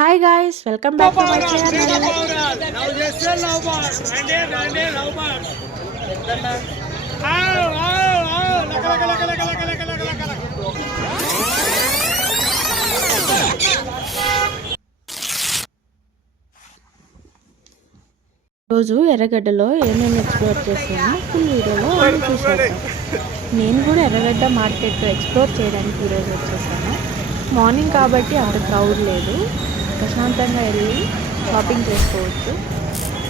Hi guys, welcome back to my channel. రోజు ఎర్రగడ్డలో ఏమేమి explore చేసామో ఫుల్ వీడియోలో అన్ని చూసేద్దాం. నేను కూడా ఎర్రగడ్డ మార్కెట్ ఎక్స్ప్లోర్ చేయడానికి ఈరోజు వచ్చేసాను. మార్నింగ్ కాబట్టి అంత క్రౌడ్ లేదు, ప్రశాంతంగా వెళ్ళి షాపింగ్ చేసుకోవచ్చు.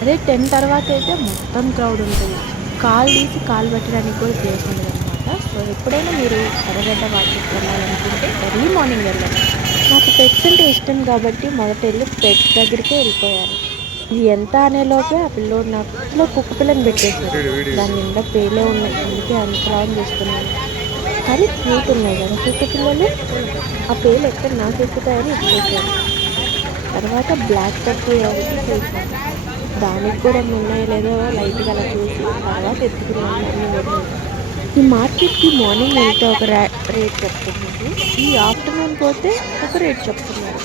అదే 10 తర్వాత అయితే మొత్తం క్రౌడ్ ఉంటుంది. కాలు తీసి కాలు పెట్టడానికి కూడా ప్లేస్ ఉండదు అనమాట. సో ఎప్పుడైనా మీరు ఎర్రగడ్డ మార్కెట్కి వెళ్ళాలనుకుంటే ఎర్లీ మార్నింగ్ వెళ్ళండి. నాకు పెట్స్ అంటే ఇష్టం కాబట్టి మొదట వెళ్ళి పెట్స్ దగ్గరికే వెళ్ళిపోయాను. ఇది ఎంత అనేలోపే ఆ పిల్లోడు నాకు ఇంట్లో కుక్క పిల్లని పెట్టేశాడు. దాని నిండా పేలే ఉన్నాయి, అందుకే అంతరావం చేస్తున్నాను. కానీ క్యూట్ ఉన్నాయి కదా కుక్క పిల్లలు. ఆ పేలు ఎక్కడ నాకు ఎక్కుతాయని ఇచ్చేసాను. తర్వాత బ్లాక్ పప్పి ఒకటి చూసాను, దానికి కూడా ఉన్నాయో లేదో లైట్గా అలా చూసి తర్వాత ఎత్తుకున్నాను. ఈ మార్కెట్కి మార్నింగ్ వెళ్తే ఒక రేట్ చెప్తున్నారు, ఈ ఆఫ్టర్నూన్ పోతే ఒక రేట్ చెప్తున్నారు.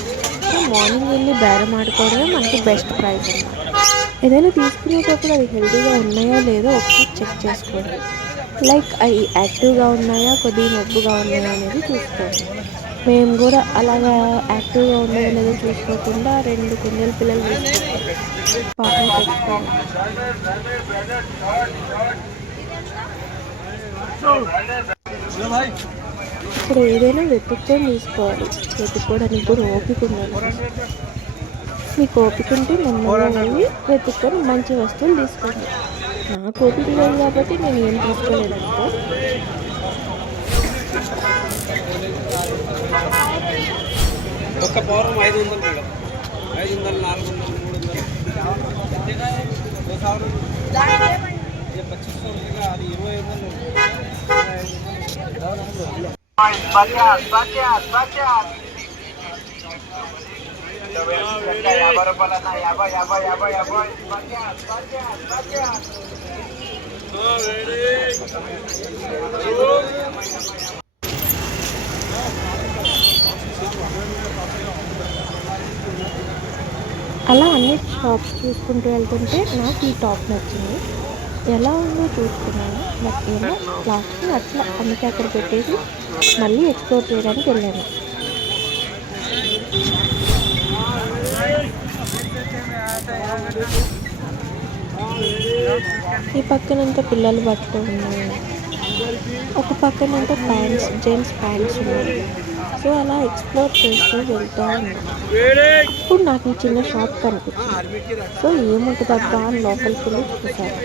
సో మార్నింగ్ వెళ్ళి బేరం ఆడుకోవడమే మనకి బెస్ట్ ప్రైస్ అన్నమాట. ఏదైనా తీసుకునేటప్పుడు అది హెల్తీగా ఉన్నాయో లేదో ఒకసారి చెక్ చేసుకోండి. లైక్ అవి యాక్టివ్గా ఉన్నాయా, కొద్దిగా నొప్పుగా ఉన్నాయా అనేది చూసుకోండి. మేము కూడా అలాగా యాక్టివ్గా ఉన్నాయో లేదో చూసుకోకుండా 2 కుందేలు పిల్లలు తీసుకుంటాం. పాపం తెచ్చుకోండి. ఇక్కడ ఏదైనా వెతుక్కొని తీసుకోవాలి. వెతుక్కోవడానికి కూడా ఓపిక ఉండాలి. మీకు ఓపిక ఉంటే నెమ్మదిగా వెళ్ళి వెతుక్కొని మంచి వస్తువులు తీసుకోండి. నాకు ఓపిక లేదు కాబట్టి నేను ఏం తీసుకోలేదు అనుకో. ఒక్క పౌరం 500 మేడం, 500, 400, 300, 2500 అది 20 అలా అన్ని షాప్స్ చూసుకుంటూ వెళ్తుంటే నాకు ఈ టాప్ నచ్చింది. ఎలా ఉందో చూసుకున్నాను, బట్ ఏమో లాస్ట్కి అట్లా అందుకే అక్కడ పెట్టేసి మళ్ళీ ఎక్స్ప్లోర్ చేయడానికి వెళ్ళాను. ఈ పక్కనంతా పిల్లలు బట్టలు ఉన్నాయి, ఒక పక్కనంతా ప్యాంట్స్, జెంట్స్ ప్యాంట్స్ ఉన్నాయి. సో అలా ఎక్స్ప్లోర్ చేస్తూ వెళ్తూ ఉన్నాను. ఇప్పుడు నాకు ఈ చిన్న షాప్ కనిపించింది. సో ఏముంటుందబ్బా అని లోపలికి వెళ్ళి చూశాను.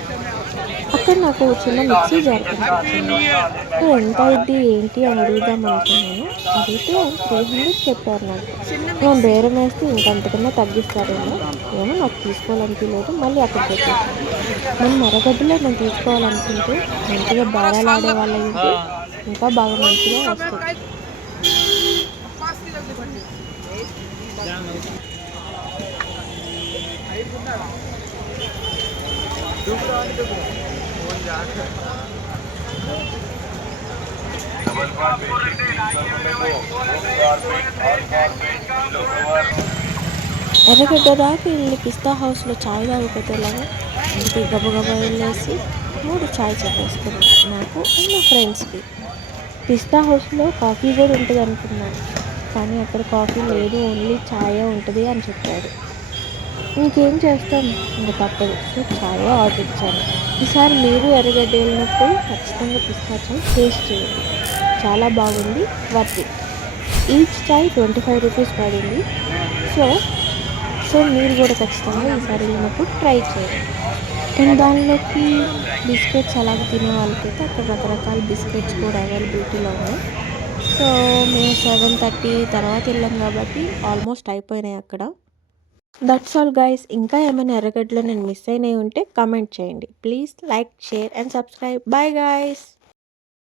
అక్కడ నాకు చిన్న మిక్సీ జార్ కనిపించింది. ఎంత అయింది ఏంటి అని అడుగుదాం అనుకున్నాను. అడిగితే 300 చెప్పారు నాకు. నేను బేరం వేస్తే ఇంకంతకన్నా తగ్గిస్తారేమో, ఏమో నాకు తీసుకోవాలనిపించలేదు. మళ్ళీ అక్కడికి వచ్చేసాను. నేను మరగడ్డలో నేను తీసుకోవాలనుకుంటే మంచిగా బేరాలు ఆడే వాళ్ళు ఇంకా బాగా మంచిగా వస్తాయి. ఎర్రగడ్డ దాకా వెళ్ళి పిస్తా హౌస్లో చాయ్ తాగిపోతే ఎలాగా, అందుకే గబగబా వెళ్ళేసి 3 చాయ్ చెప్పేసుకున్నాను నాకు నా ఫ్రెండ్స్కి. పిస్తా హౌస్లో కాఫీ కూడా ఉంటుంది అనుకున్నాను, కానీ అక్కడ కాఫీ లేదు, ఓన్లీ ఛాయే ఉంటుంది అని చెప్పాడు. ఇంకేం చేస్తాం, ఇంకా తప్పదు. సో ఛాయే ఆర్డర్ ఇచ్చాను. ఈసారి మీరు ఎర్రగడ్డ వెళ్ళినప్పుడు ఖచ్చితంగా పిస్తా చాయ్ టేస్ట్ చేయండి, చాలా బాగుంది, worth it. Each chai 25 rupees పడింది. సో మీరు కూడా ఖచ్చితంగా ఈసారి వెళ్ళినప్పుడు ట్రై చేయండి. అండ్ దానిలోకి బిస్కెట్స్ అలాగే తినే వాళ్ళకైతే అక్కడ రకరకాల బిస్కెట్స్ కూడా అవైలబిలిటీలో ఉన్నాయి. సో మేము 7:30 తర్వాత వెళ్ళాం కాబట్టి ఆల్మోస్ట్ అయిపోయినాయి అక్కడ. That's all guys. ఇంకా ఏమైనా ఎర్రగడ్డలో నేను మిస్ అయినవి ఉంటే కామెంట్ చేయండి. Please like, share and subscribe. Bye guys.